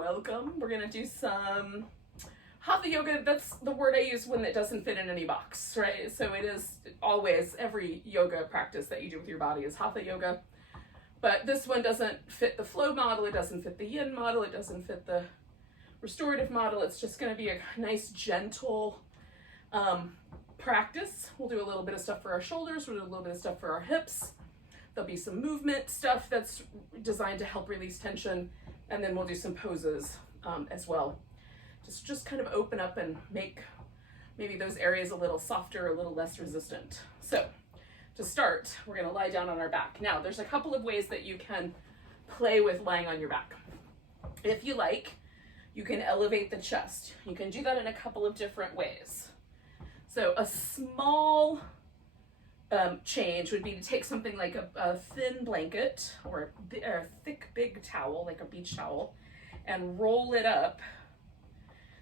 welcome. We're gonna do some Hatha yoga. That's the word I use when it doesn't fit in any box, right? So it is always, every yoga practice that you do with your body is Hatha yoga. But this one doesn't fit the flow model, it doesn't fit the yin model, it doesn't fit the restorative model. It's just gonna be a nice, gentle practice. We'll do a little bit of stuff for our shoulders, we'll do a little bit of stuff for our hips. There'll be some movement stuff that's designed to help release tension, and then we'll do some poses as well. Just kind of open up and make maybe those areas a little softer, a little less resistant. So to start, we're gonna lie down on our back. Now, there's a couple of ways that you can play with lying on your back. If you like, you can elevate the chest. You can do that in a couple of different ways. So a small change would be to take something like a thin blanket or a thick, big towel, like a beach towel, and roll it up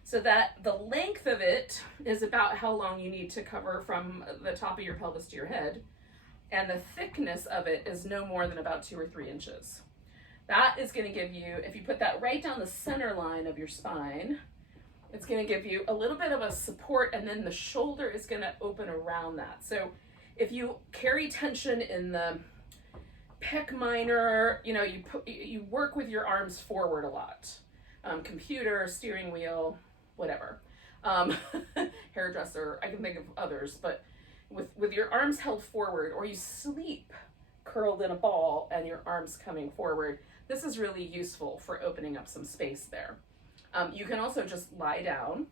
so that the length of it is about how long you need to cover from the top of your pelvis to your head, and the thickness of it is no more than about 2 or 3 inches. That is going to give you, if you put that right down the center line of your spine, it's going to give you a little bit of a support, and then the shoulder is going to open around that. So if you carry tension in the pec minor, you know, you work with your arms forward a lot. Computer, steering wheel, whatever. Hairdresser, I can think of others, but with your arms held forward, or you sleep curled in a ball and your arms coming forward, this is really useful for opening up some space there. You can also just lie down,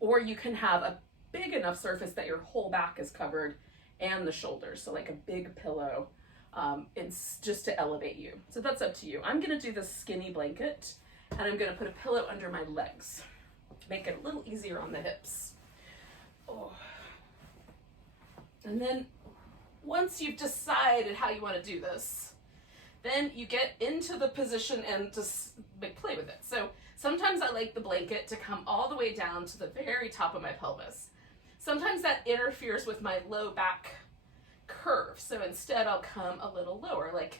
or you can have a big enough surface that your whole back is covered and the shoulders, so like a big pillow. It's just to elevate you. So that's up to you. I'm gonna do the skinny blanket, and I'm gonna put a pillow under my legs to make it a little easier on the hips. Oh. And then once you've decided how you want to do this, then you get into the position and just play with it. So sometimes I like the blanket to come all the way down to the very top of my pelvis. Sometimes that interferes with my low back curve. So instead I'll come a little lower, like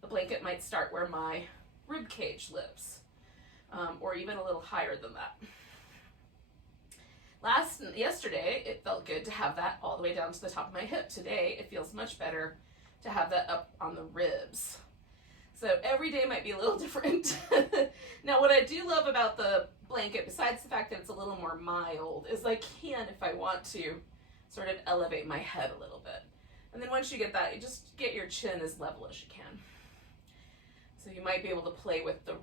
the blanket might start where my rib cage lives, or even a little higher than that. Yesterday, it felt good to have that all the way down to the top of my hip. Today, it feels much better to have that up on the ribs. So every day might be a little different. Now, what I do love about the blanket, besides the fact that it's a little more mild, is I can, if I want to, sort of elevate my head a little bit. And then once you get that, you just get your chin as level as you can. So you might be able to play with the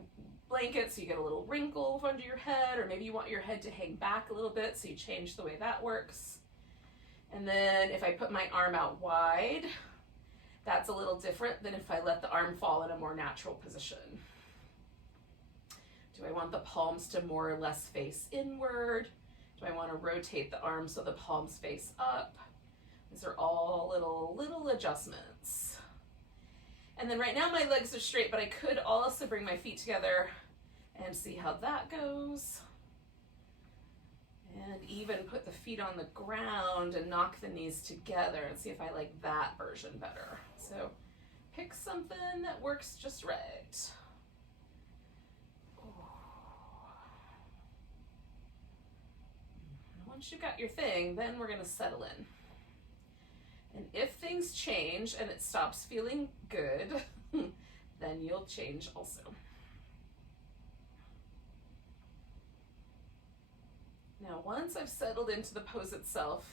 blanket so you get a little wrinkle under your head, or maybe you want your head to hang back a little bit, so you change the way that works. And then if I put my arm out wide, that's a little different than if I let the arm fall in a more natural position. Do I want the palms to more or less face inward? Do I want to rotate the arm so the palms face up? These are all little adjustments. And then right now my legs are straight, but I could also bring my feet together and see how that goes. And even put the feet on the ground and knock the knees together and see if I like that version better. So pick something that works just right. Once you've got your thing, then we're gonna settle in. And if things change and it stops feeling good, then you'll change also. Now, once I've settled into the pose itself,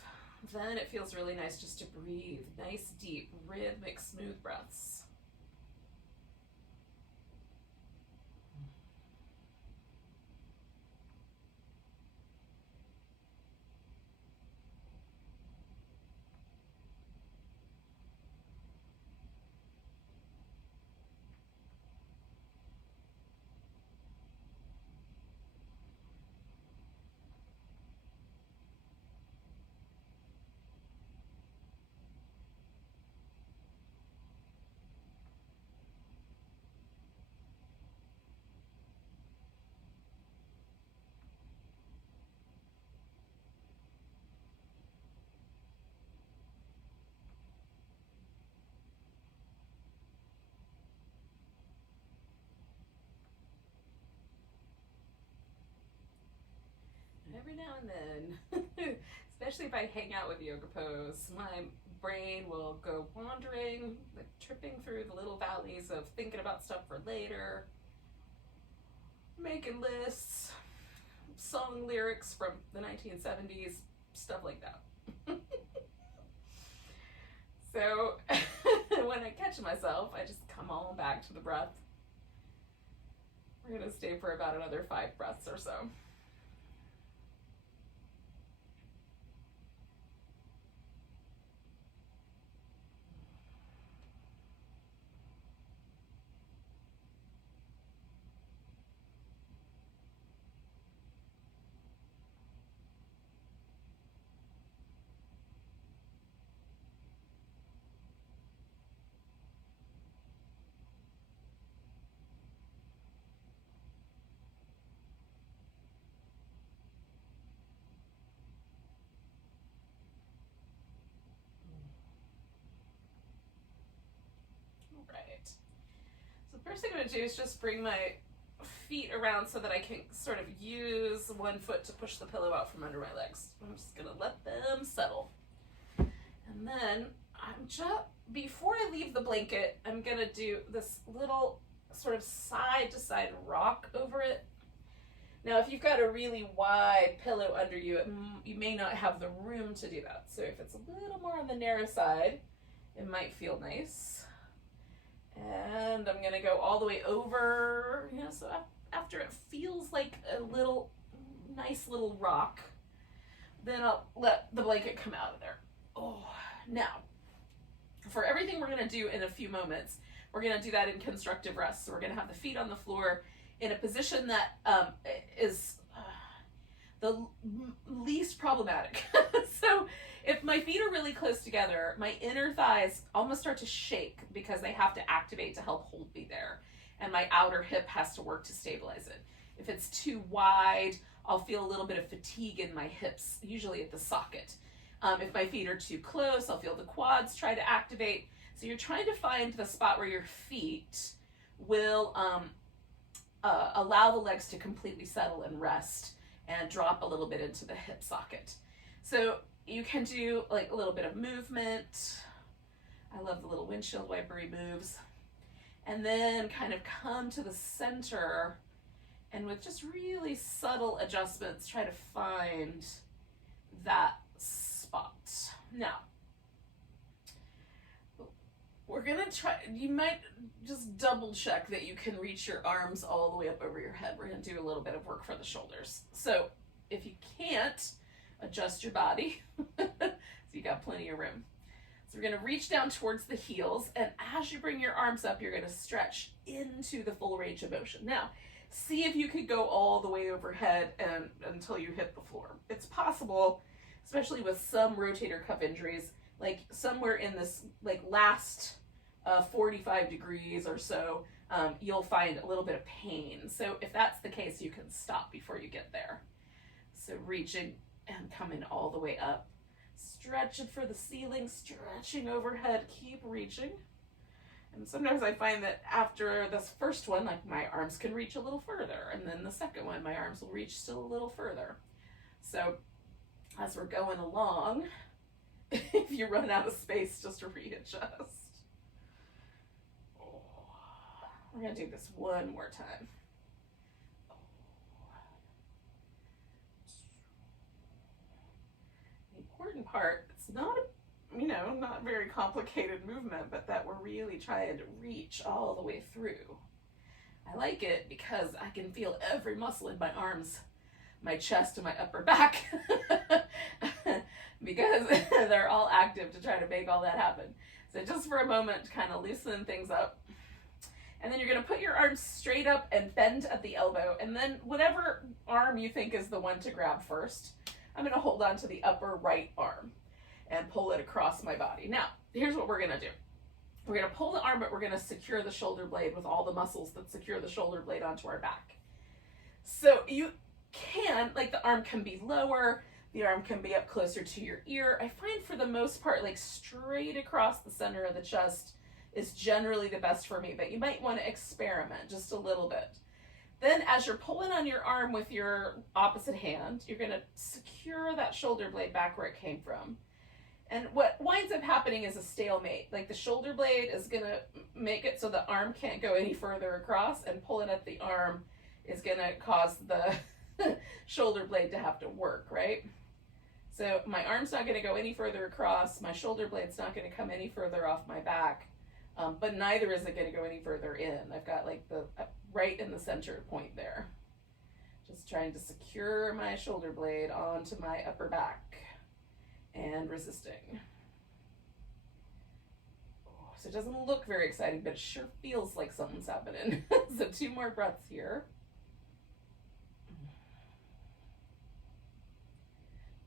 then it feels really nice just to breathe. Nice, deep, rhythmic, smooth breaths. then, especially if I hang out with yoga pose, my brain will go wandering, like tripping through the little valleys of thinking about stuff for later, making lists, song lyrics from the 1970s, stuff like that. So when I catch myself, I just come on back to the breath. We're going to stay for about another 5 breaths or so. Right. So the first thing I'm going to do is just bring my feet around so that I can sort of use one foot to push the pillow out from under my legs. I'm just going to let them settle. And then before I leave the blanket, I'm going to do this little sort of side to side rock over it. Now, if you've got a really wide pillow under you, you may not have the room to do that. So if it's a little more on the narrow side, it might feel nice. And I'm gonna go all the way over, so after it feels like a nice little rock, then I'll let the blanket come out of there. Oh, now, for everything we're gonna do in a few moments, we're gonna do that in constructive rest. So we're gonna have the feet on the floor in a position that is the least problematic. So if my feet are really close together, my inner thighs almost start to shake because they have to activate to help hold me there. And my outer hip has to work to stabilize it. If it's too wide, I'll feel a little bit of fatigue in my hips, usually at the socket. If my feet are too close, I'll feel the quads try to activate. So you're trying to find the spot where your feet will allow the legs to completely settle and rest and drop a little bit into the hip socket. So you can do like a little bit of movement. I love the little windshield wipery moves. And then kind of come to the center and with just really subtle adjustments, try to find that spot. Now, we're gonna try, you might just double check that you can reach your arms all the way up over your head. We're gonna do a little bit of work for the shoulders. So if you can't, adjust your body so you got plenty of room. So we're going to reach down towards the heels, and as you bring your arms up, you're going to stretch into the full range of motion. Now, see if you could go all the way overhead and until you hit the floor. It's possible, especially with some rotator cuff injuries, like somewhere in this last 45 degrees or so, you'll find a little bit of pain. So if that's the case, you can stop before you get there. So reaching and coming all the way up. Stretching for the ceiling, stretching overhead, keep reaching. And sometimes I find that after this first one, like my arms can reach a little further. And then the second one, my arms will reach still a little further. So as we're going along, if you run out of space, just readjust. We're gonna do this one more time. Important part, it's not not very complicated movement, but that we're really trying to reach all the way through. I like it because I can feel every muscle in my arms, my chest, and my upper back because they're all active to try to make all that happen. So just for a moment, kind of loosen things up. And then you're going to put your arms straight up and bend at the elbow, and then whatever arm you think is the one to grab first, I'm going to hold on to the upper right arm and pull it across my body. Now, here's what we're going to do. We're going to pull the arm, but we're going to secure the shoulder blade with all the muscles that secure the shoulder blade onto our back. So you can, the arm can be lower, the arm can be up closer to your ear. I find for the most part, straight across the center of the chest is generally the best for me, but you might want to experiment just a little bit. Then as you're pulling on your arm with your opposite hand, you're gonna secure that shoulder blade back where it came from. And what winds up happening is a stalemate. Like the shoulder blade is gonna make it so the arm can't go any further across, and pulling at the arm is gonna cause the shoulder blade to have to work, right? So my arm's not gonna go any further across, my shoulder blade's not gonna come any further off my back, but neither is it gonna go any further in. I've got like the right in the center point there. Just trying to secure my shoulder blade onto my upper back and resisting. So it doesn't look very exciting, but it sure feels like something's happening. So 2 more breaths here.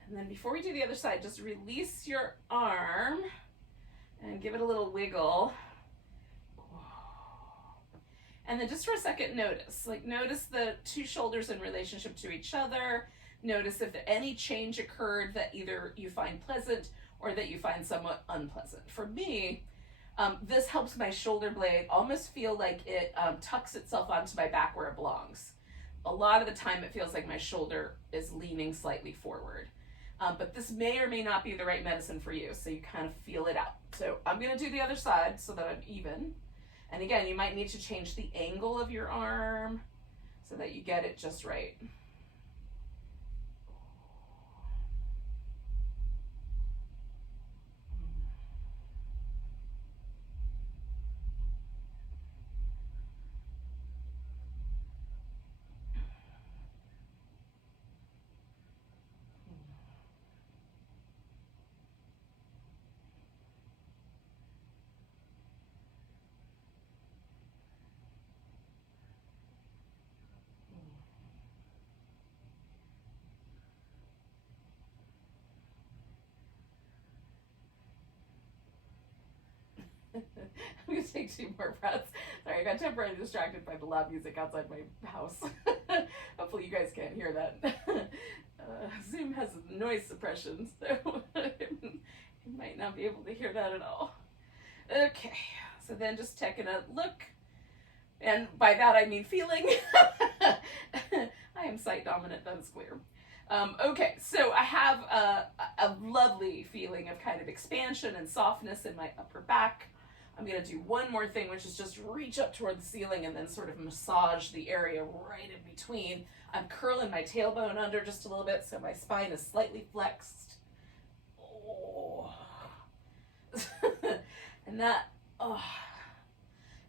And then before we do the other side, just release your arm and give it a little wiggle. And then just for a second, notice the 2 shoulders in relationship to each other. Notice if any change occurred that either you find pleasant or that you find somewhat unpleasant. For me, this helps my shoulder blade almost feel like it tucks itself onto my back where it belongs. A lot of the time it feels like my shoulder is leaning slightly forward. But this may or may not be the right medicine for you, so you kind of feel it out. So I'm gonna do the other side so that I'm even. And again, you might need to change the angle of your arm so that you get it just right. I'm gonna take 2 more breaths. Sorry, I got temporarily distracted by the loud music outside my house. Hopefully you guys can't hear that. Zoom has noise suppression, so you might not be able to hear that at all. Okay, so then just taking a look, and by that I mean feeling. I am sight dominant, that is clear. Okay, so I have a lovely feeling of kind of expansion and softness in my upper back. I'm gonna do one more thing, which is just reach up toward the ceiling and then sort of massage the area right in between. I'm curling my tailbone under just a little bit so my spine is slightly flexed. Oh. And that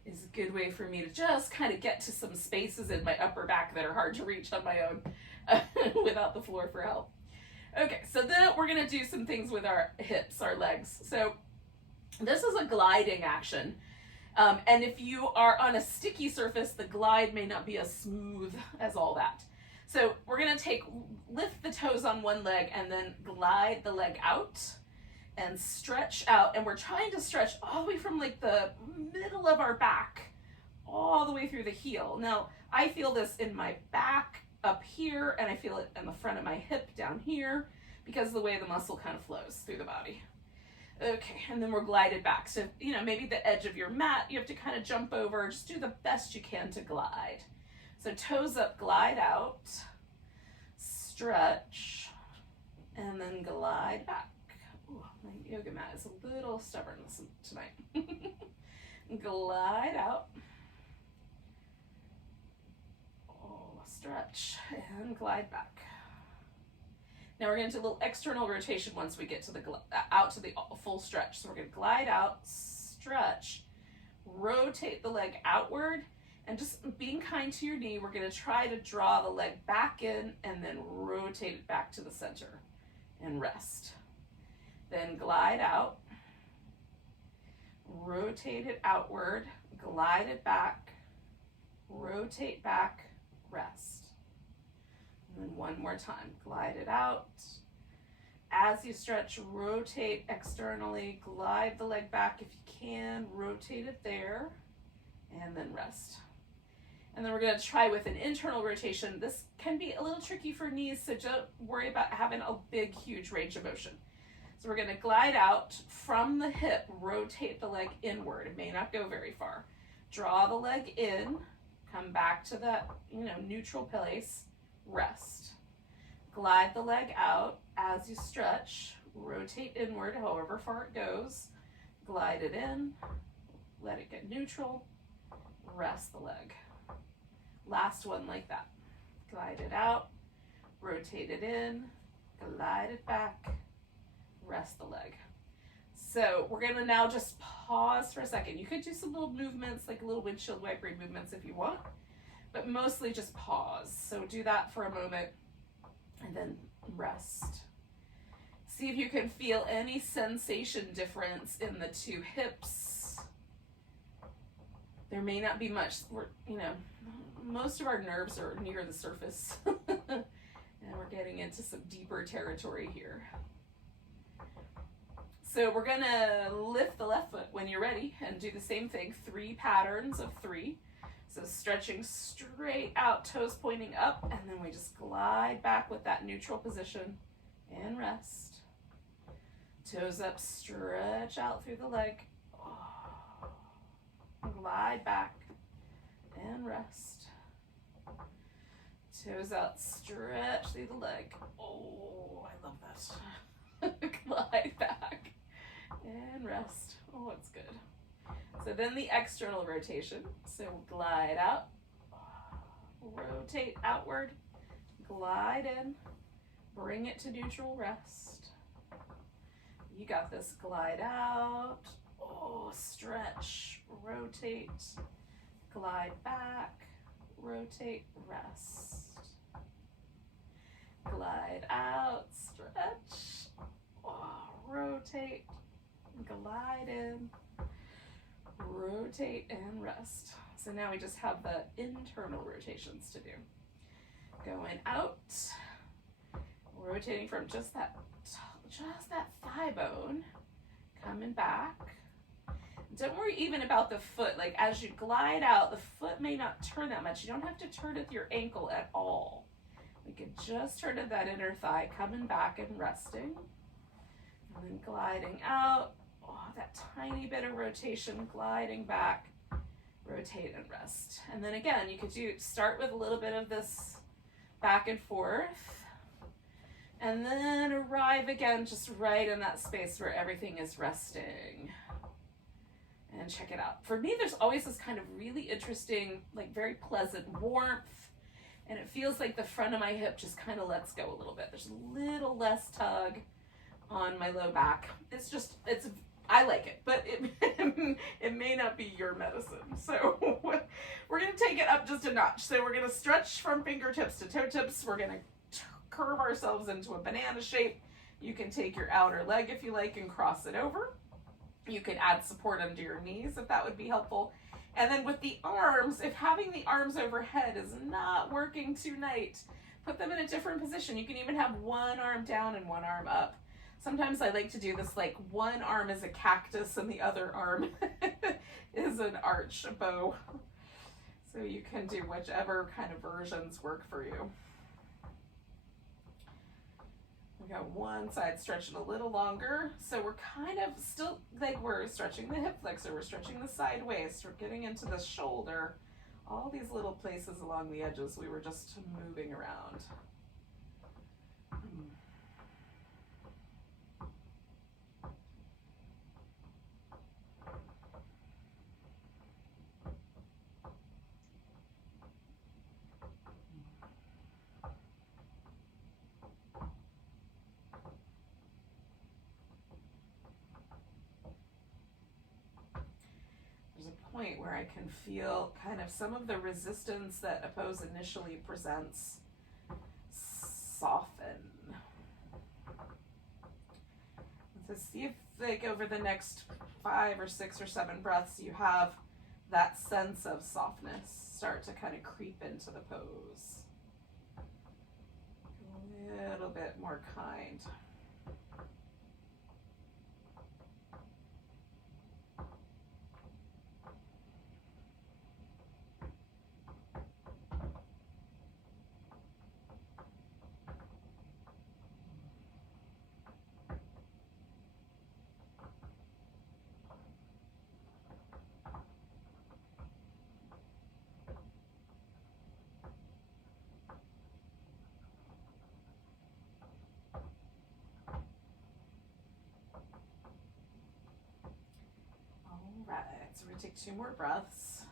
is a good way for me to just kind of get to some spaces in my upper back that are hard to reach on my own without the floor for help. Okay, so then we're gonna do some things with our hips, our legs. So this is a gliding action. And if you are on a sticky surface, the glide may not be as smooth as all that. So we're gonna lift the toes on one leg and then glide the leg out and stretch out. And we're trying to stretch all the way from like the middle of our back all the way through the heel. Now, I feel this in my back up here, and I feel it in the front of my hip down here because of the way the muscle kind of flows through the body. Okay, and then we're glided back. So, maybe the edge of your mat, you have to kind of jump over. Just do the best you can to glide. So toes up, glide out, stretch, and then glide back. Ooh, my yoga mat is a little stubborn tonight. Glide out. Oh, stretch, and glide back. Now we're going to do a little external rotation once we get to out to the full stretch. So we're going to glide out, stretch, rotate the leg outward, and just being kind to your knee, we're going to try to draw the leg back in and then rotate it back to the center and rest. Then glide out, rotate it outward, glide it back, rotate back, rest. And then one more time, glide it out. As you stretch, rotate externally, glide the leg back if you can, rotate it there, and then rest. And then we're gonna try with an internal rotation. This can be a little tricky for knees, so don't worry about having a big, huge range of motion. So we're gonna glide out from the hip, rotate the leg inward. It may not go very far. Draw the leg in, Come back to that, neutral place, rest. Glide the leg out as you stretch, rotate inward however far it goes, glide it in, let it get neutral, rest the leg. Last one like that. Glide it out, rotate it in, glide it back, rest the leg. So we're gonna now just pause for a second. You could do some little movements, like little windshield wiper movements if you want, but mostly just pause. So do that for a moment and then rest. See if you can feel any sensation difference in the two hips. There may not be much. Most of our nerves are near the surface. And we're getting into some deeper territory here. So we're gonna lift the left foot when you're ready and do the same thing, 3 patterns of 3. So stretching straight out, toes pointing up, and then we just glide back with that neutral position and rest. Toes up, stretch out through the leg. Glide back and rest. Toes out, stretch through the leg. Oh, I love that. Glide back and rest. Oh, it's good. So then the external rotation. So glide out, rotate outward, glide in, bring it to neutral, rest. You got this. Glide out, stretch, rotate, glide back, rotate, rest. Glide out, stretch, rotate, glide in, rotate and rest. So now we just have the internal rotations to do. Going out, rotating from just that thigh bone, coming back. Don't worry even about the foot. Like as you glide out, the foot may not turn that much. You don't have to turn at your ankle at all. We could just turn at that inner thigh, coming back and resting. And then gliding out. That tiny bit of rotation, gliding back, rotate and rest. And then again, you could start with a little bit of this back and forth, and then arrive again just right in that space where everything is resting. And check it out. For me, there's always this kind of really interesting, like very pleasant warmth, and it feels like the front of my hip just kind of lets go a little bit. There's a little less tug on my low back. I like it, but it may not be your medicine. So we're going to take it up just a notch. So we're going to stretch from fingertips to toe tips. We're going to curve ourselves into a banana shape. You can take your outer leg if you like and cross it over. You could add support under your knees if that would be helpful. And then with the arms, if having the arms overhead is not working tonight, put them in a different position. You can even have one arm down and one arm up. Sometimes I like to do this, like one arm is a cactus and the other arm is an arch, a bow. So you can do whichever kind of versions work for you. We got one side stretching a little longer. So we're kind of still, like we're stretching the hip flexor, we're stretching the side waist, we're getting into the shoulder. All these little places along the edges we were just moving around. Point where I can feel kind of some of the resistance that a pose initially presents soften. So see if like over the next 5 or 6 or 7 breaths you have that sense of softness start to kind of creep into the pose. A little bit more kind. take 2 more breaths.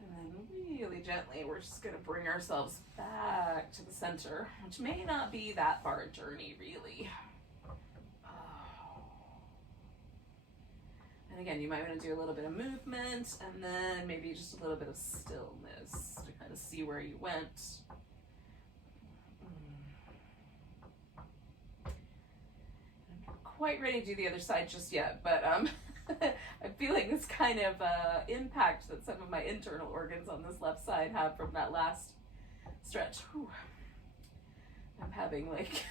And then really gently, we're just going to bring ourselves back to the center, which may not be that far a journey, really. And again, you might want to do a little bit of movement and then maybe just a little bit of stillness to kind of see where you went. I'm not quite ready to do the other side just yet, but I'm feeling this kind of impact that some of my internal organs on this left side have from that last stretch. Whew. I'm having like...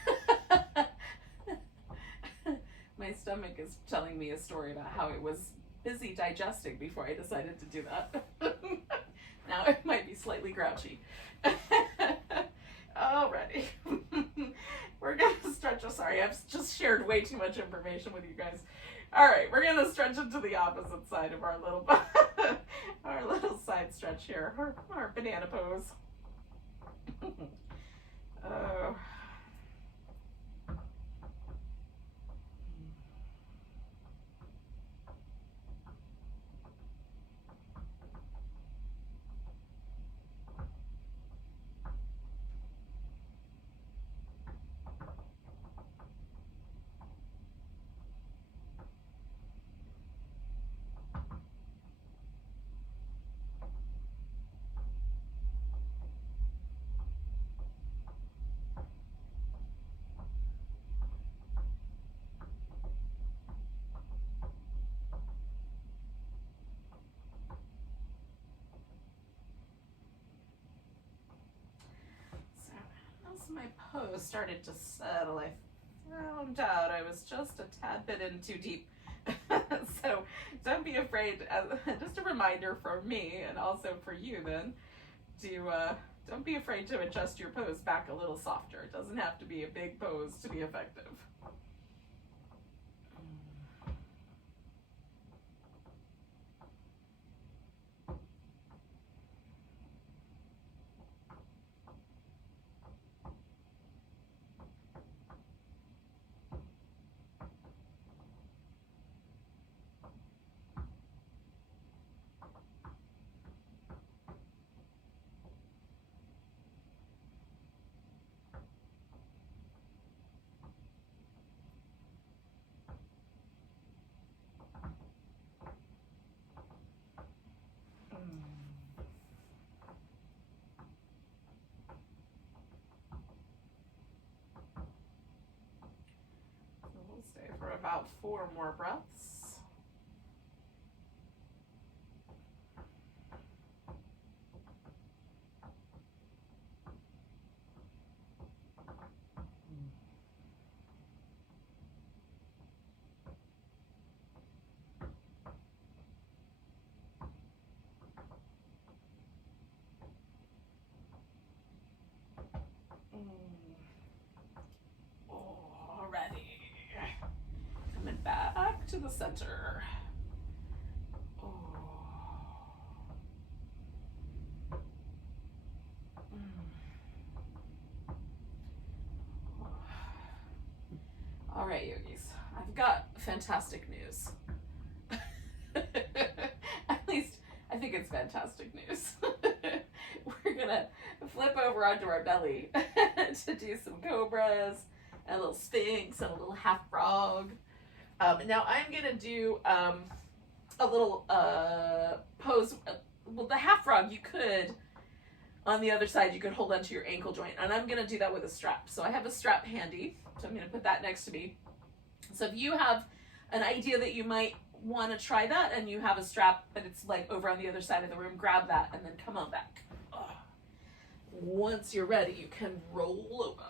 My stomach is telling me a story about how it was busy digesting before I decided to do that. Now it might be slightly grouchy. Alrighty. We're going to stretch. Oh, sorry, I've just shared way too much information with you guys. Alright, we're going to stretch into the opposite side of our little our little side stretch here. Our banana pose. Oh. My pose started to settle. I found out I was just a tad bit in too deep. So don't be afraid. Just a reminder for me and also for you then to don't be afraid to adjust your pose back a little softer. It doesn't have to be a big pose to be effective. We'll stay for about 4 more breaths. Alrighty. Coming back to the center. All right, yogis, I've got fantastic news. At least I think it's fantastic news. We're gonna flip over onto our belly to do some cobras, and a little sphinx, and a little half frog. Now I'm gonna do a little pose. Well, the half frog, you could, on the other side, you could hold onto your ankle joint, and I'm gonna do that with a strap. So I have a strap handy, so I'm gonna put that next to me. So if you have an idea that you might want to try that, and you have a strap, but it's like over on the other side of the room, grab that and then come on back. Once you're ready, you can roll over.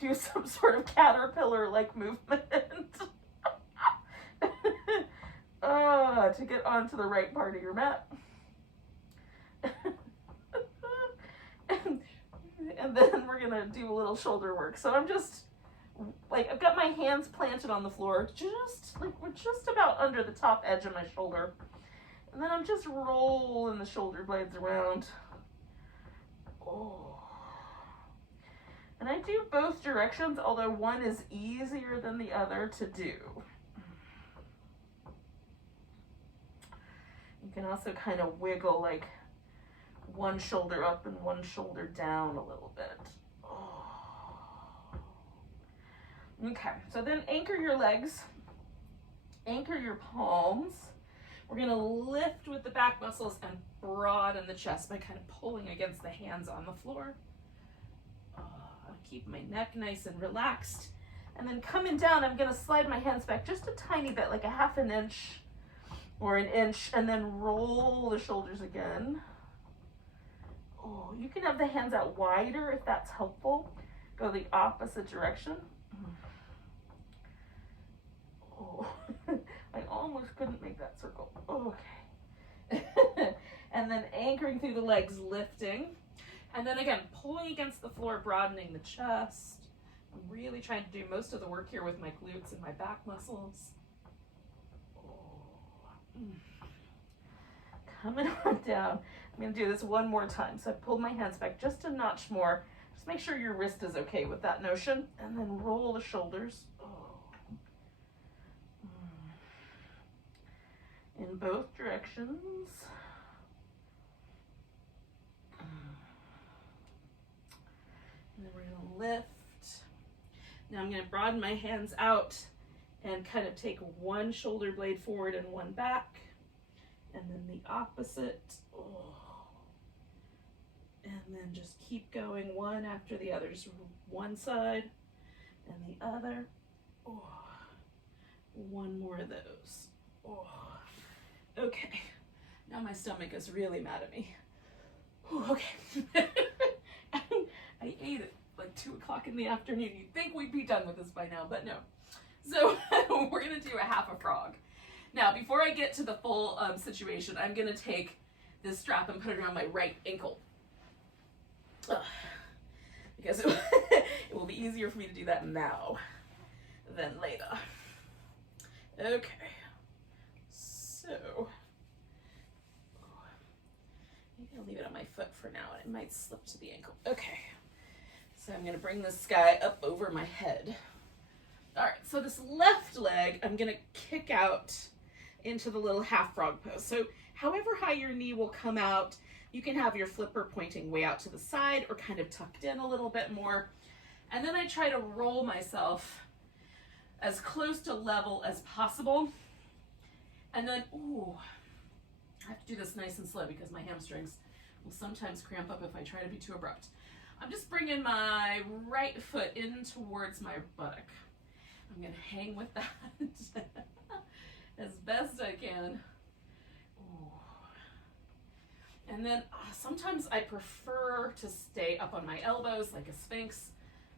Do some sort of caterpillar-like movement. To get onto the right part of your mat. And then we're gonna do a little shoulder work. So I'm just, like, I've got my hands planted on the floor, we're just about under the top edge of my shoulder. And then I'm just rolling the shoulder blades around. Oh. And I do both directions, although one is easier than the other to do. You can also kind of wiggle like one shoulder up and one shoulder down a little bit. Oh. Okay, so then anchor your legs, anchor your palms. We're gonna lift with the back muscles and broaden the chest by kind of pulling against the hands on the floor. Keep my neck nice and relaxed. And then coming down, I'm gonna slide my hands back just a tiny bit, like a half an inch or an inch, and then roll the shoulders again. Oh, you can have the hands out wider if that's helpful. Go the opposite direction. Oh, I almost couldn't make that circle. Oh, okay. And then anchoring through the legs, lifting. And then again, pulling against the floor, broadening the chest. I'm really trying to do most of the work here with my glutes and my back muscles. Oh. Coming on down. I'm gonna do this one more time. So I pulled my hands back just a notch more. Just make sure your wrist is okay with that notion. And then roll the shoulders. Oh. In both directions. And then we're gonna lift. Now I'm gonna broaden my hands out and kind of take one shoulder blade forward and one back. And then the opposite. Oh. And then just keep going one after the other. Just one side and the other. Oh. One more of those. Oh. Okay. Now my stomach is really mad at me. Oh, okay. I ate it like 2 o'clock in the afternoon. You'd think we'd be done with this by now, but no. So we're gonna do a half a frog. Now, before I get to the full situation, I'm gonna take this strap and put it around my right ankle. Because it will be easier for me to do that now than later. Okay, so maybe I'll leave it on my foot for now and it might slip to the ankle. Okay. So I'm gonna bring this guy up over my head. All right, so this left leg, I'm gonna kick out into the little half frog pose. So however high your knee will come out, you can have your flipper pointing way out to the side or kind of tucked in a little bit more. And then I try to roll myself as close to level as possible. And then, ooh, I have to do this nice and slow because my hamstrings will sometimes cramp up if I try to be too abrupt. I'm just bringing my right foot in towards my buttock. I'm gonna hang with that as best I can. Ooh. And then sometimes I prefer to stay up on my elbows like a sphinx,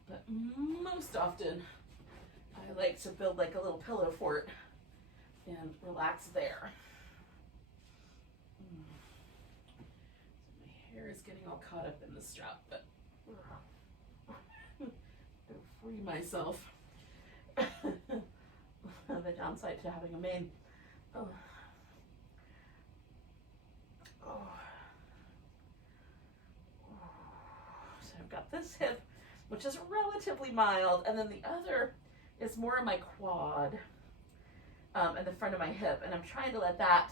but most often I like to build like a little pillow fort and relax there. So my hair is getting all caught up in the strap, but to free myself. The downside to having a mane. Oh. Oh. So I've got this hip, which is relatively mild, and then the other is more of my quad and the front of my hip, and I'm trying to let that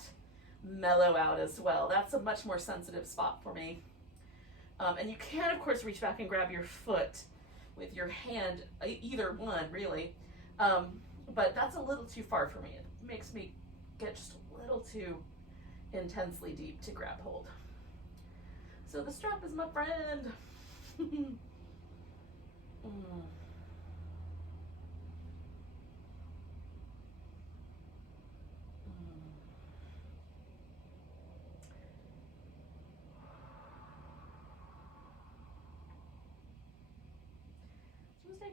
mellow out as well. That's a much more sensitive spot for me. And you can, of course, reach back and grab your foot with your hand, either one, really. But that's a little too far for me. It makes me get just a little too intensely deep to grab hold. So the strap is my friend.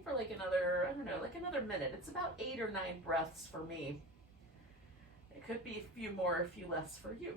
For like another, I don't know, like another minute. It's about 8 or 9 breaths for me. It could be a few more, a few less for you.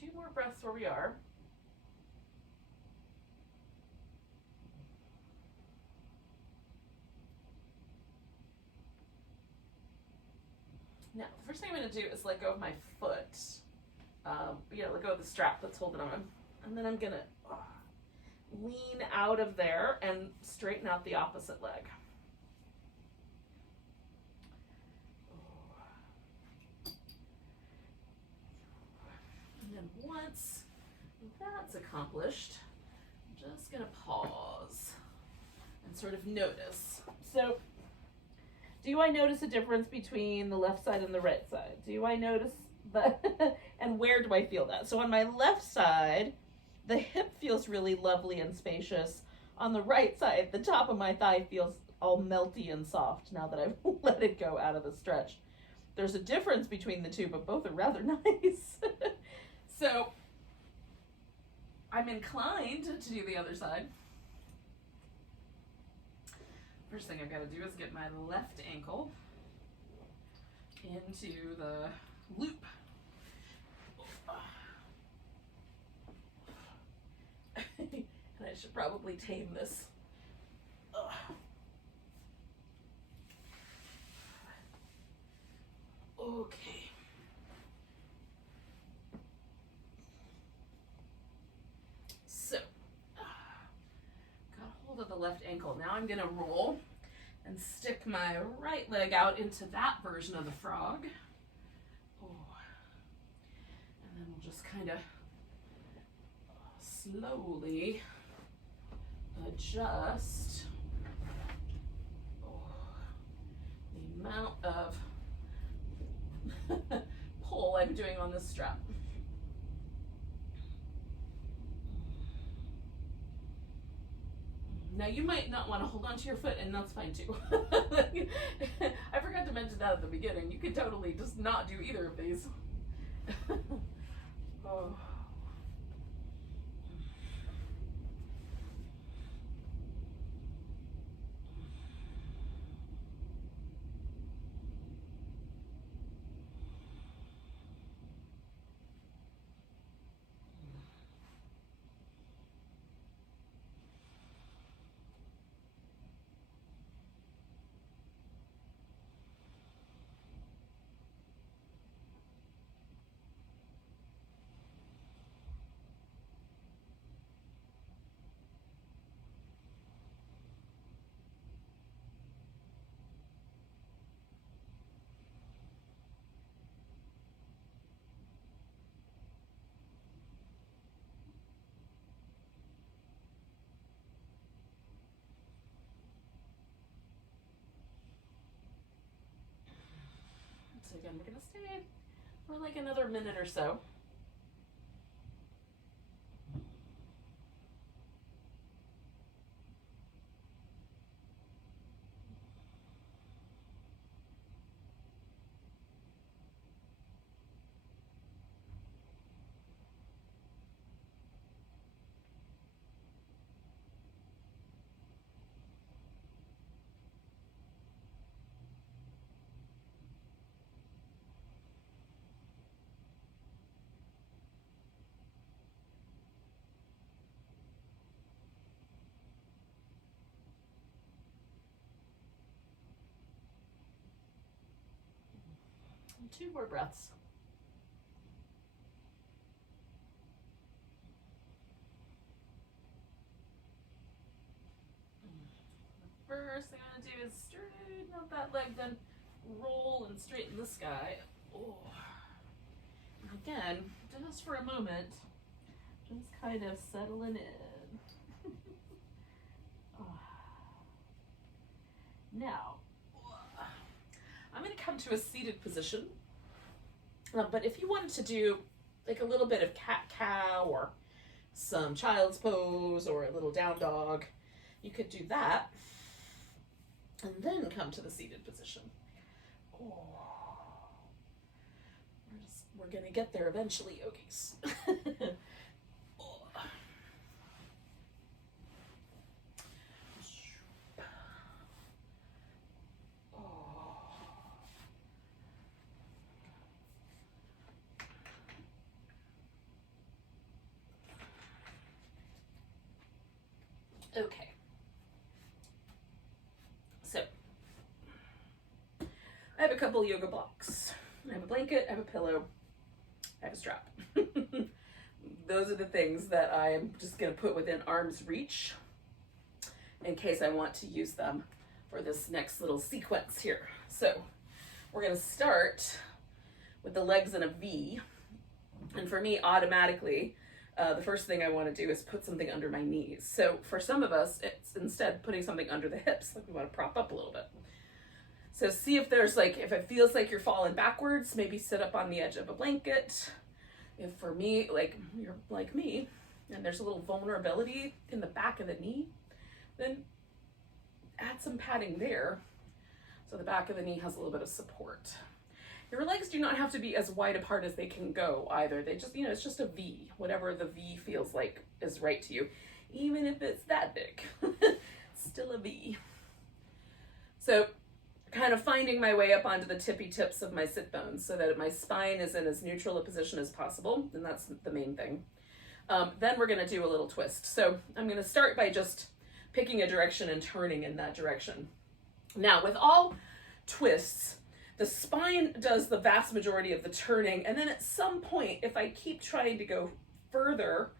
2 more breaths where we are. Now, the first thing I'm going to do is let go of my foot. Let go of the strap that's holding on. And then I'm going to lean out of there and straighten out the opposite leg. And then once that's accomplished, I'm just going to pause and sort of notice. So, do I notice a difference between the left side and the right side? Do I notice that? And where do I feel that? So on my left side, the hip feels really lovely and spacious. On the right side, the top of my thigh feels all melty and soft now that I've let it go out of the stretch. There's a difference between the two, but both are rather nice. So I'm inclined to do the other side. First thing I've got to do is get my left ankle into the loop. And I should probably tame this. Okay. So, got hold of the left ankle. Now I'm going to roll and stick my right leg out into that version of the frog. Oh. And then we'll just kind of slowly adjust the amount of pull I'm doing on this strap. Now you might not want to hold on to your foot, and that's fine too. I forgot to mention that at the beginning. You could totally just not do either of these. Oh. So again, we're going to stay for like another minute or so. And 2 more breaths. The first thing I'm going to do is straighten out that leg, then roll and straighten the sky. Oh. And again, just for a moment, just kind of settling in. Now, I'm going to come to a seated position, but if you wanted to do like a little bit of cat-cow or some child's pose or a little down dog, you could do that and then come to the seated position. Oh. We're going to get there eventually, yogis. Okay. So, I have a couple yoga blocks. I have a blanket, I have a pillow, I have a strap. Those are the things that I'm just going to put within arm's reach in case I want to use them for this next little sequence here. So we're going to start with the legs in a V. And for me, automatically, the first thing I want to do is put something under my knees. So for some of us, it's instead putting something under the hips, like we want to prop up a little bit. So see if there's like, if it feels like you're falling backwards, maybe sit up on the edge of a blanket. If for me, like you're like me, and there's a little vulnerability in the back of the knee, then add some padding there so the back of the knee has a little bit of support. Your legs do not have to be as wide apart as they can go either. They just, it's just a V. Whatever the V feels like is right to you. Even if it's that big, still a V. So kind of finding my way up onto the tippy tips of my sit bones so that my spine is in as neutral a position as possible, and that's the main thing. Then we're going to do a little twist. So I'm going to start by just picking a direction and turning in that direction. Now, with all twists, the spine does the vast majority of the turning, and then at some point, if I keep trying to go further,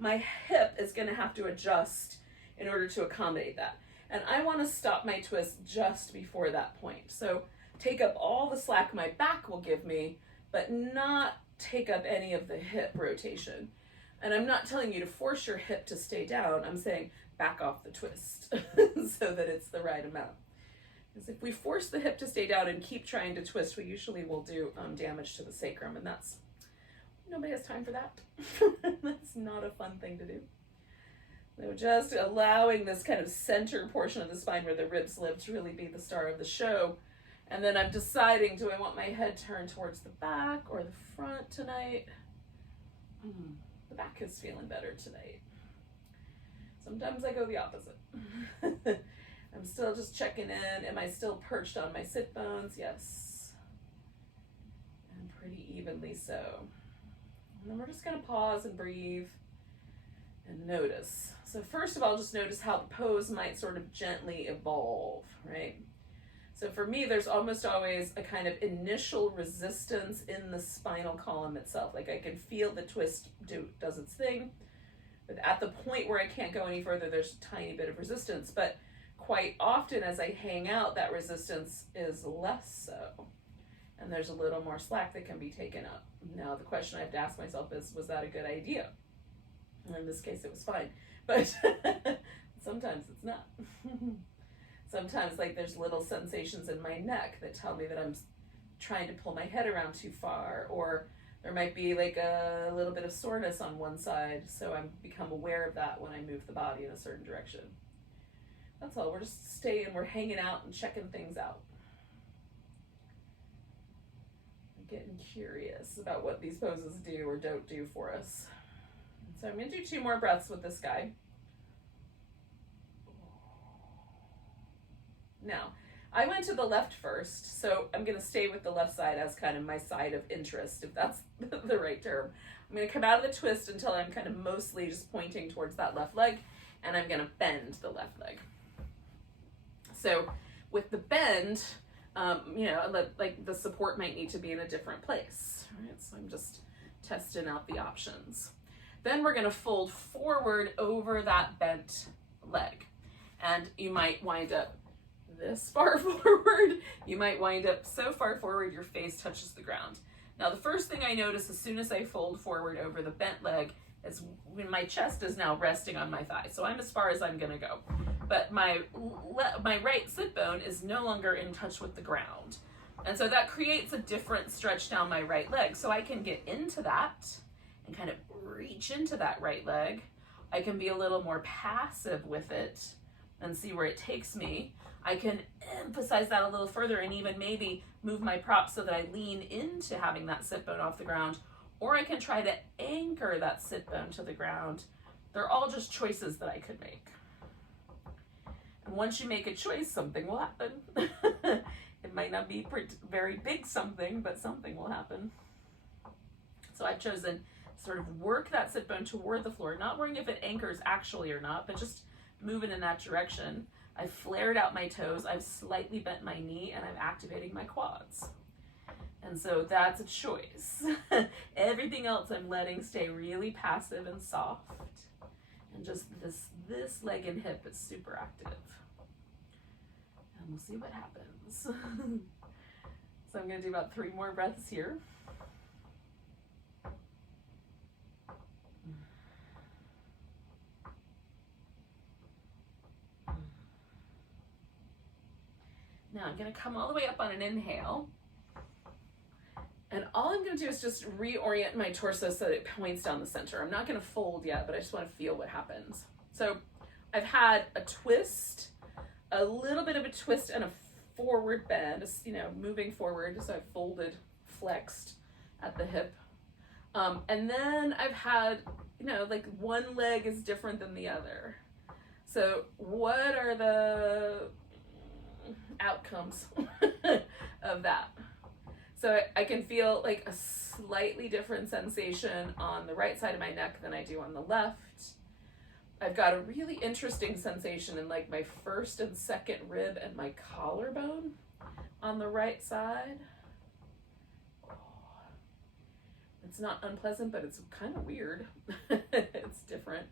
my hip is going to have to adjust in order to accommodate that. And I want to stop my twist just before that point. So take up all the slack my back will give me, but not take up any of the hip rotation. And I'm not telling you to force your hip to stay down. I'm saying back off the twist so that it's the right amount. Because if we force the hip to stay down and keep trying to twist, we usually will do damage to the sacrum, and nobody has time for that. That's not a fun thing to do. So just allowing this kind of center portion of the spine where the ribs live to really be the star of the show. And then I'm deciding, do I want my head turned towards the back or the front tonight? The back is feeling better tonight. Sometimes I go the opposite. I'm still just checking in. Am I still perched on my sit bones? Yes. And pretty evenly so. And then we're just going to pause and breathe and notice. So first of all, just notice how the pose might sort of gently evolve, right? So for me, there's almost always a kind of initial resistance in the spinal column itself. Like I can feel the twist does its thing. But at the point where I can't go any further, there's a tiny bit of resistance. But quite often as I hang out, that resistance is less so. And there's a little more slack that can be taken up. Now the question I have to ask myself is, was that a good idea? And in this case, it was fine. But sometimes it's not. Sometimes like there's little sensations in my neck that tell me that I'm trying to pull my head around too far, or there might be like a little bit of soreness on one side, so I become aware of that when I move the body in a certain direction. That's all. We're just staying, we're hanging out and checking things out. I'm getting curious about what these poses do or don't do for us. So I'm going to do 2 more breaths with this guy. Now, I went to the left first, so I'm going to stay with the left side as kind of my side of interest, if that's the right term. I'm going to come out of the twist until I'm kind of mostly just pointing towards that left leg, and I'm going to bend the left leg. So with the bend, like the support might need to be in a different place, right? So I'm just testing out the options. Then we're going to fold forward over that bent leg, and you might wind up this far forward. You might wind up so far forward your face touches the ground. Now the first thing I notice as soon as I fold forward over the bent leg is when my chest is now resting on my thigh. So I'm as far as I'm going to go. But my right sit bone is no longer in touch with the ground. And so that creates a different stretch down my right leg. So I can get into that and kind of reach into that right leg. I can be a little more passive with it and see where it takes me. I can emphasize that a little further and even maybe move my prop so that I lean into having that sit bone off the ground, or I can try to anchor that sit bone to the ground. They're all just choices that I could make. And once you make a choice, something will happen. It might not be very big something, but something will happen. So I've chosen to sort of work that sit bone toward the floor, not worrying if it anchors actually or not, but just moving in that direction. I've flared out my toes, I've slightly bent my knee, and I'm activating my quads. And so that's a choice. Everything else I'm letting stay really passive and soft. And just this leg and hip is super active. And we'll see what happens. So I'm going to do about 3 more breaths here. Now I'm going to come all the way up on an inhale. And all I'm going to do is just reorient my torso so that it points down the center. I'm not going to fold yet, but I just want to feel what happens. So I've had a twist, a little bit of a twist and a forward bend, you know, moving forward. So I've folded, flexed at the hip. And then I've had, you know, like one leg is different than the other. So what are the outcomes of that? So I can feel like a slightly different sensation on the right side of my neck than I do on the left. I've got a really interesting sensation in like my first and second rib and my collarbone on the right side. It's not unpleasant, but it's kind of weird. It's different.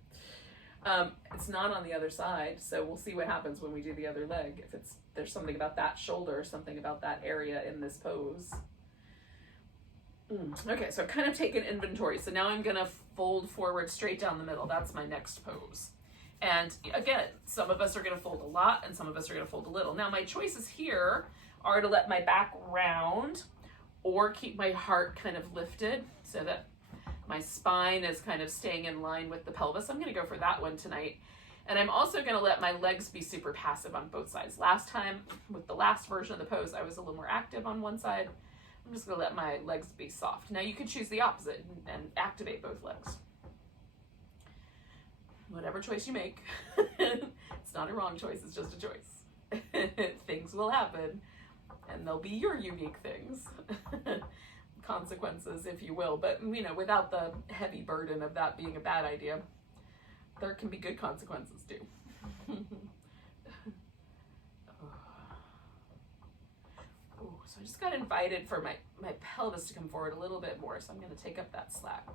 It's not on the other side, so we'll see what happens when we do the other leg. If there's something about that shoulder or something about that area in this pose. Okay, so I've kind of taken inventory. So now I'm gonna fold forward straight down the middle. That's my next pose. And again, some of us are gonna fold a lot and some of us are gonna fold a little. Now my choices here are to let my back round or keep my heart kind of lifted so that my spine is kind of staying in line with the pelvis. I'm gonna go for that one tonight. And I'm also gonna let my legs be super passive on both sides. Last time, with the last version of the pose, I was a little more active on one side. I'm just gonna let my legs be soft. Now you could choose the opposite and activate both legs. Whatever choice you make. It's not a wrong choice, it's just a choice. Things will happen, and they'll be your unique things. Consequences, if you will, but you know, without the heavy burden of that being a bad idea, there can be good consequences too. So I just got invited for my pelvis to come forward a little bit more, so I'm going to take up that slack.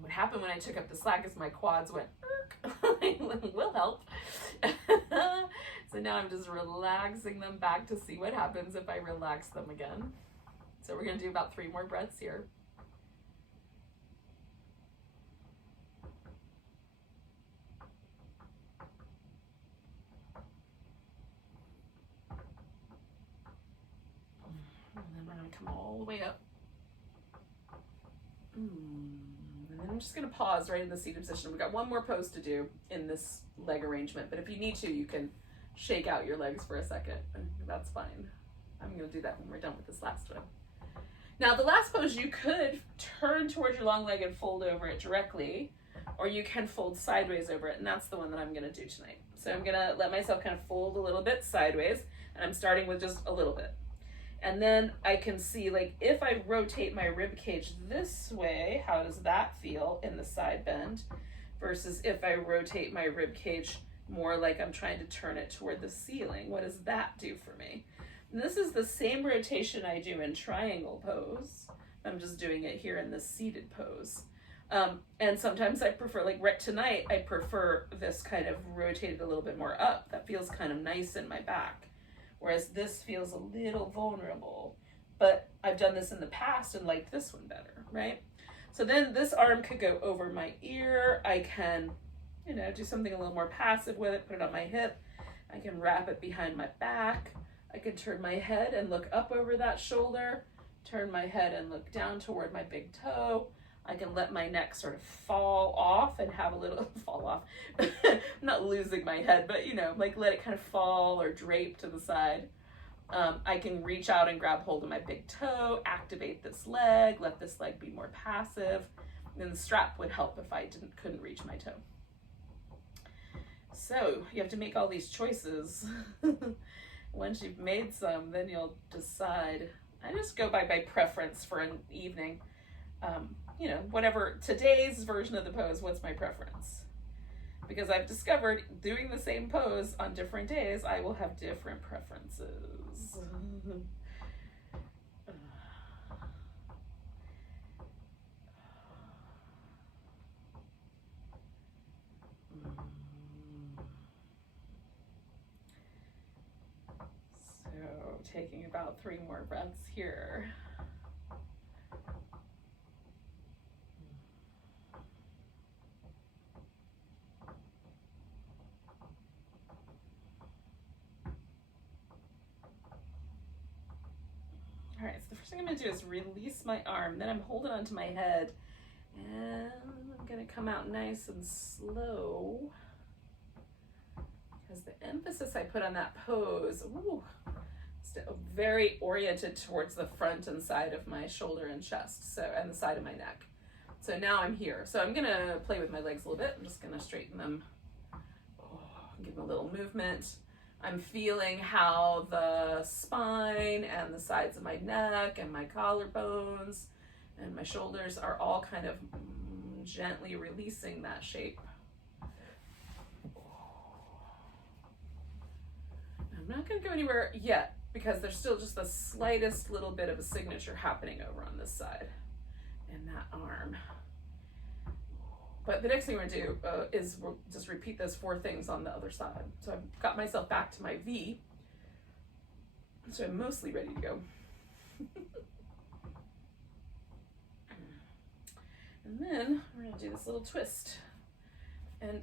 What happened when I took up the slack is my quads went, will help. So now I'm just relaxing them back to see what happens if I relax them again. So we're going to do about 3 more breaths here. And then we're going to come all the way up. And then I'm just going to pause right in the seated position. We've got one more pose to do in this leg arrangement, but if you need to, you can shake out your legs for a second. That's fine. I'm going to do that when we're done with this last one. Now, the last pose, you could turn towards your long leg and fold over it directly, or you can fold sideways over it, and that's the one that I'm going to do tonight. So I'm going to let myself kind of fold a little bit sideways, and I'm starting with just a little bit. And then I can see, like, if I rotate my rib cage this way, how does that feel in the side bend? Versus if I rotate my rib cage more like I'm trying to turn it toward the ceiling, what does that do for me? And this is the same rotation I do in triangle pose. I'm just doing it here in the seated pose. And sometimes I prefer, like right tonight, I prefer this kind of rotated a little bit more up. That feels kind of nice in my back. Whereas this feels a little vulnerable, but I've done this in the past and liked this one better, right? So then this arm could go over my ear. I can, you know, do something a little more passive with it, put it on my hip. I can wrap it behind my back. I can turn my head and look up over that shoulder, turn my head and look down toward my big toe. I can let my neck sort of fall off and have a little fall off. I'm not losing my head, but you know, like let it kind of fall or drape to the side. I can reach out and grab hold of my big toe, activate this leg, let this leg be more passive. And then the strap would help if I couldn't reach my toe. So you have to make all these choices. Once you've made some, then you'll decide. I just go by preference for an evening. you know, whatever today's version of the pose, what's my preference? Because I've discovered doing the same pose on different days, I will have different preferences. So taking about 3 more breaths here. All right, so the first thing I'm gonna do is release my arm. Then I'm holding onto my head, and I'm gonna come out nice and slow, because the emphasis I put on that pose, it's very oriented towards the front and side of my shoulder and chest, so, and the side of my neck. So now I'm here. So I'm gonna play with my legs a little bit. I'm just gonna straighten them, give them a little movement. I'm feeling how the spine and the sides of my neck and my collarbones and my shoulders are all kind of gently releasing that shape. I'm not going to go anywhere yet because there's still just the slightest little bit of a signature happening over on this side and that arm. But the next thing we're going to do is we'll just repeat those 4 things on the other side. So I've got myself back to my V. So I'm mostly ready to go. And then we're going to do this little twist. And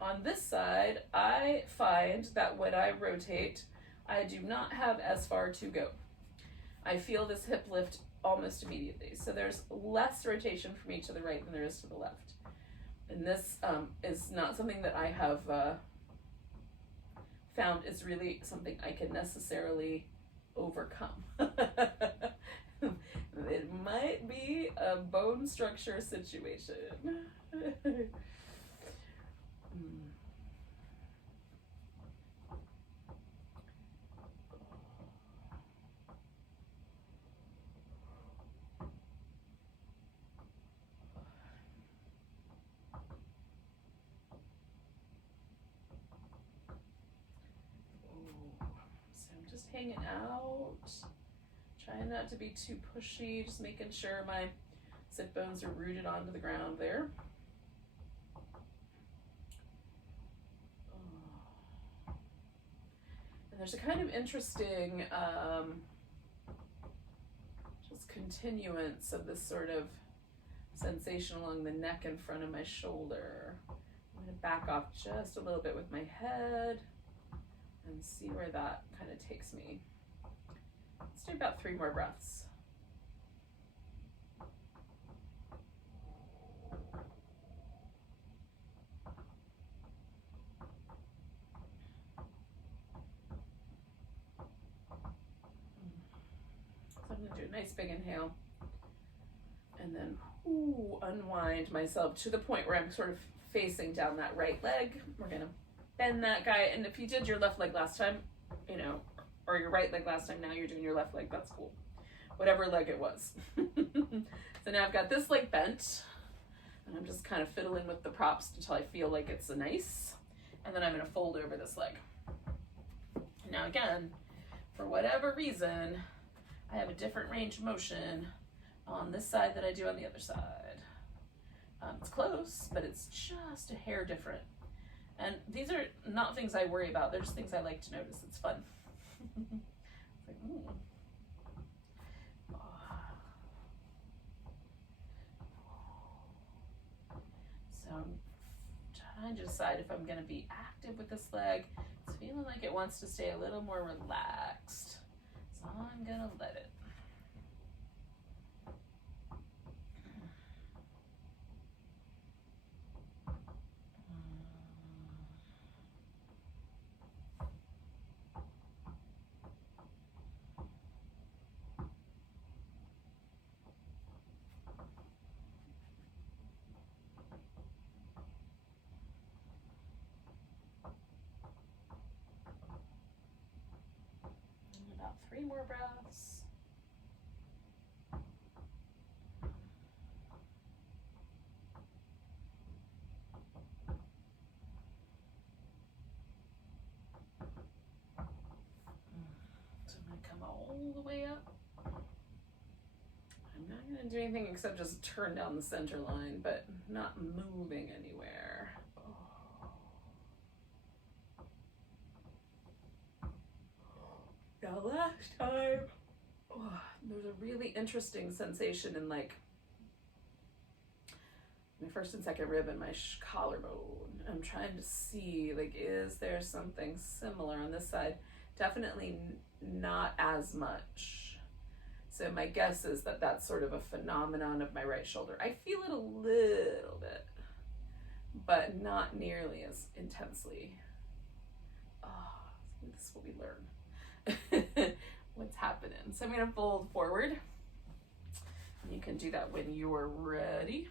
on this side, I find that when I rotate, I do not have as far to go. I feel this hip lift almost immediately. So there's less rotation for me to the right than there is to the left. And this is not something that I have found is really something I can necessarily overcome. It might be a bone structure situation. Just hanging out, trying not to be too pushy, just making sure my sit bones are rooted onto the ground there. And there's a kind of interesting just continuance of this sort of sensation along the neck in front of my shoulder. I'm going to back off just a little bit with my head and see where that kind of takes me. Let's do about 3 more breaths. So I'm going to do a nice big inhale and then unwind myself to the point where I'm sort of facing down that right leg. We're going to bend that guy, and if you did your left leg last time, you know, or your right leg last time, now you're doing your left leg, that's cool. Whatever leg it was. So now I've got this leg bent, and I'm just kind of fiddling with the props until I feel like it's nice, and then I'm gonna fold over this leg. Now again, for whatever reason, I have a different range of motion on this side than I do on the other side. It's close, but it's just a hair different. And these are not things I worry about. They're just things I like to notice. It's fun. It's like, So I'm trying to decide if I'm going to be active with this leg. It's feeling like it wants to stay a little more relaxed. So I'm going to let it. About 3 more breaths. do anything except just turn down the center line, but not moving anywhere. Now last time, there's a really interesting sensation in like my first and second rib and my collarbone. I'm trying to see, like, is there something similar on this side? Definitely not as much. So my guess is that that's sort of a phenomenon of my right shoulder. I feel it a little bit, but not nearly as intensely. Oh, this is what we learn. What's happening? So I'm gonna fold forward. You can do that when you're ready.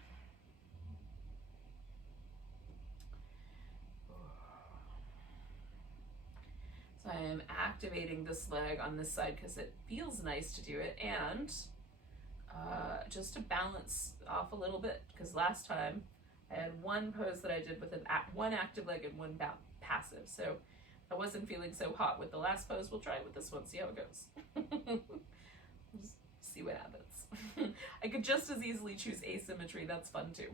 So I am activating this leg on this side because it feels nice to do it, and just to balance off a little bit, because last time I had one pose that I did with one active leg and one passive. So I wasn't feeling so hot with the last pose. We'll try it with this one, see how it goes. Just see what happens. I could just as easily choose asymmetry. That's fun too.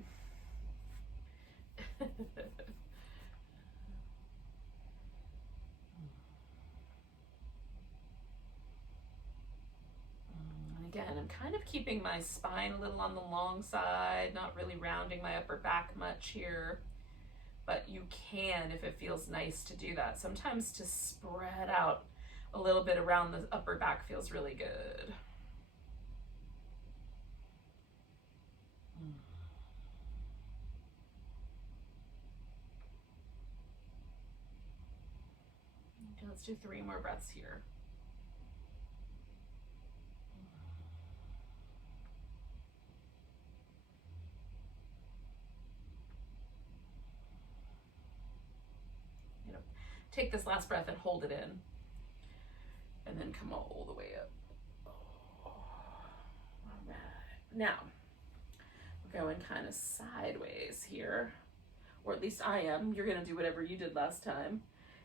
Again, I'm kind of keeping my spine a little on the long side, not really rounding my upper back much here, but you can if it feels nice to do that. Sometimes to spread out a little bit around the upper back feels really good. Okay, let's do 3 more breaths here. Take this last breath and hold it in, and then come all the way up. All right. Now, we're going kind of sideways here, or at least I am. You're gonna do whatever you did last time.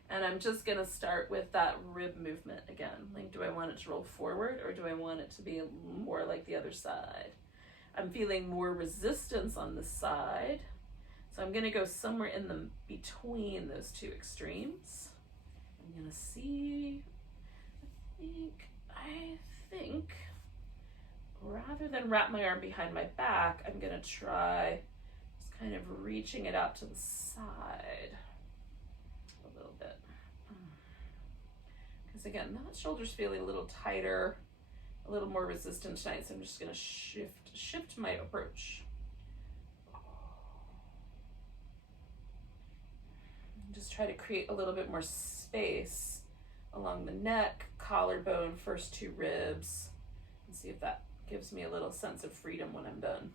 And I'm just gonna start with that rib movement again. Like, do I want it to roll forward, or do I want it to be more like the other side? I'm feeling more resistance on this side. So I'm gonna go somewhere in the between those two extremes. I'm gonna see, I think, rather than wrap my arm behind my back, I'm gonna try just kind of reaching it out to the side a little bit. Because again, that shoulder's feeling a little tighter, a little more resistant tonight, so I'm just gonna shift my approach. Just try to create a little bit more space along the neck, collarbone, first 2 ribs, and see if that gives me a little sense of freedom when I'm done.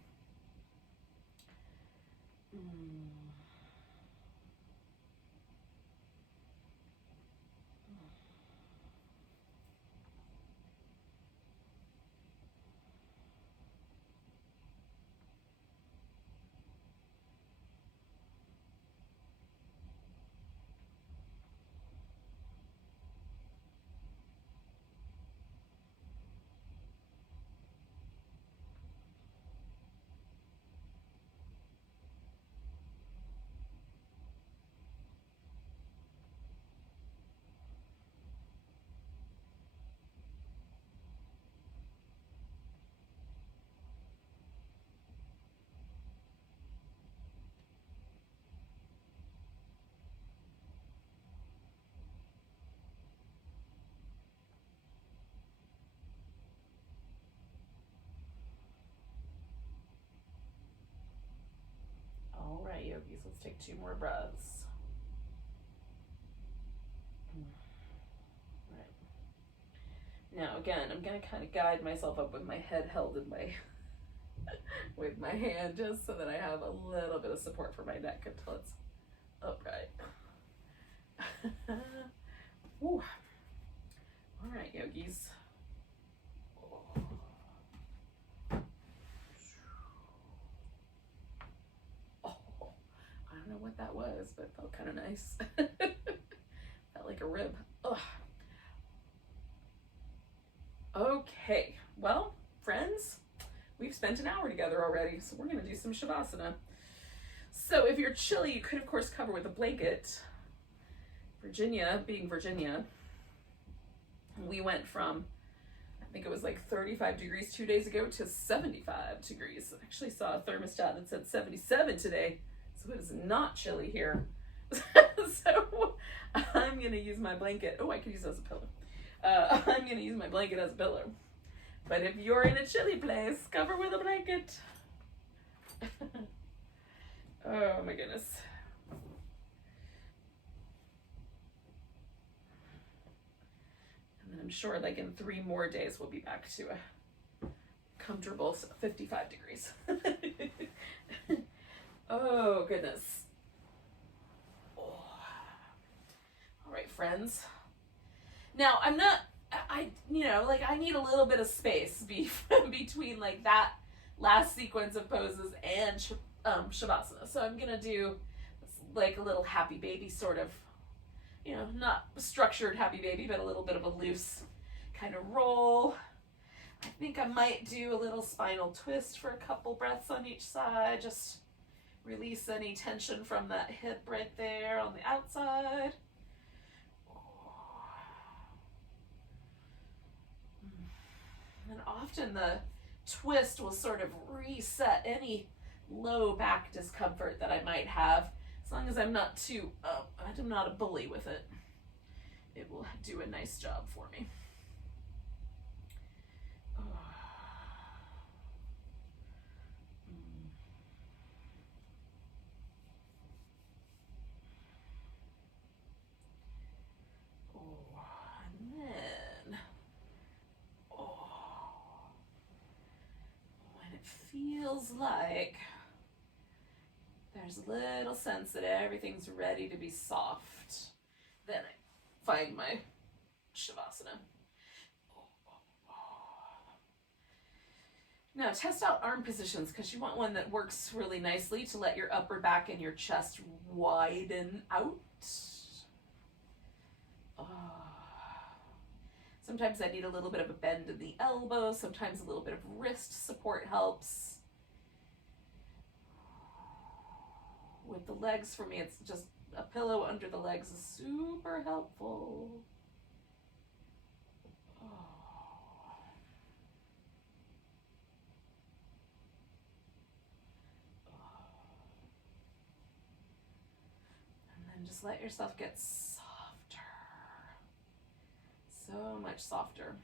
All right, yogis, let's take 2 more breaths. Right. Now, again, I'm gonna kind of guide myself up with my head held in my with my hand, just so that I have a little bit of support for my neck until it's upright. Woo. All right, yogis. I don't know what that was, but it felt kind of nice. Felt like a rib. Ugh. Okay, well, friends, we've spent an hour together already, so we're gonna do some Shavasana. So if you're chilly, you could of course cover with a blanket. Virginia, being Virginia, we went from, I think it was like 35 degrees 2 days ago to 75 degrees. I actually saw a thermostat that said 77 today, so it is not chilly here. So I'm gonna use my blanket. Oh, I could use it as a pillow. I'm gonna use my blanket as a pillow. But if you're in a chilly place, cover with a blanket. Oh my goodness. And then I'm sure like in 3 more days we'll be back to a comfortable 55 degrees. Oh goodness. Oh. All right, friends. Now I need a little bit of space between like that last sequence of poses and Shavasana. So I'm gonna do like a little happy baby sort of, not structured happy baby, but a little bit of a loose kind of roll. I think I might do a little spinal twist for a couple breaths on each side. Just release any tension from that hip right there on the outside. And often the twist will sort of reset any low back discomfort that I might have. As long as I'm not too, I'm not a bully with it, it will do a nice job for me. Feels like there's a little sense that everything's ready to be soft, then I find my Shavasana. Now test out arm positions, because you want one that works really nicely to let your upper back and your chest widen out. Sometimes I need a little bit of a bend in the elbow. Sometimes a little bit of wrist support helps. With the legs, for me, it's just a pillow under the legs is super helpful. And then just let yourself get softer. So much softer.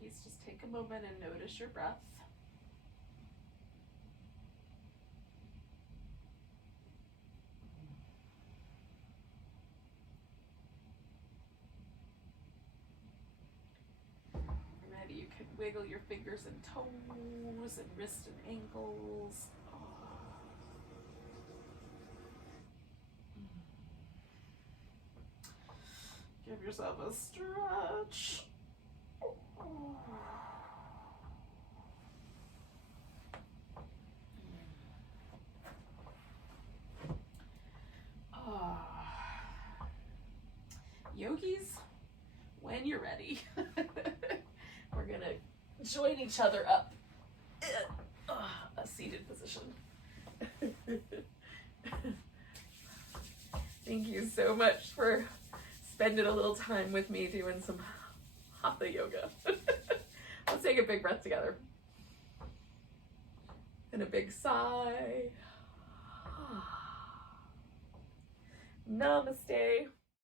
yogis, just take a moment and notice your breath. When ready, you can wiggle your fingers and toes and wrists and ankles. Give yourself a stretch. Yogis, when you're ready, we're gonna join each other up in a seated position. Thank you so much for spending a little time with me doing some Hatha yoga. Let's take a big breath together. And a big sigh. Namaste.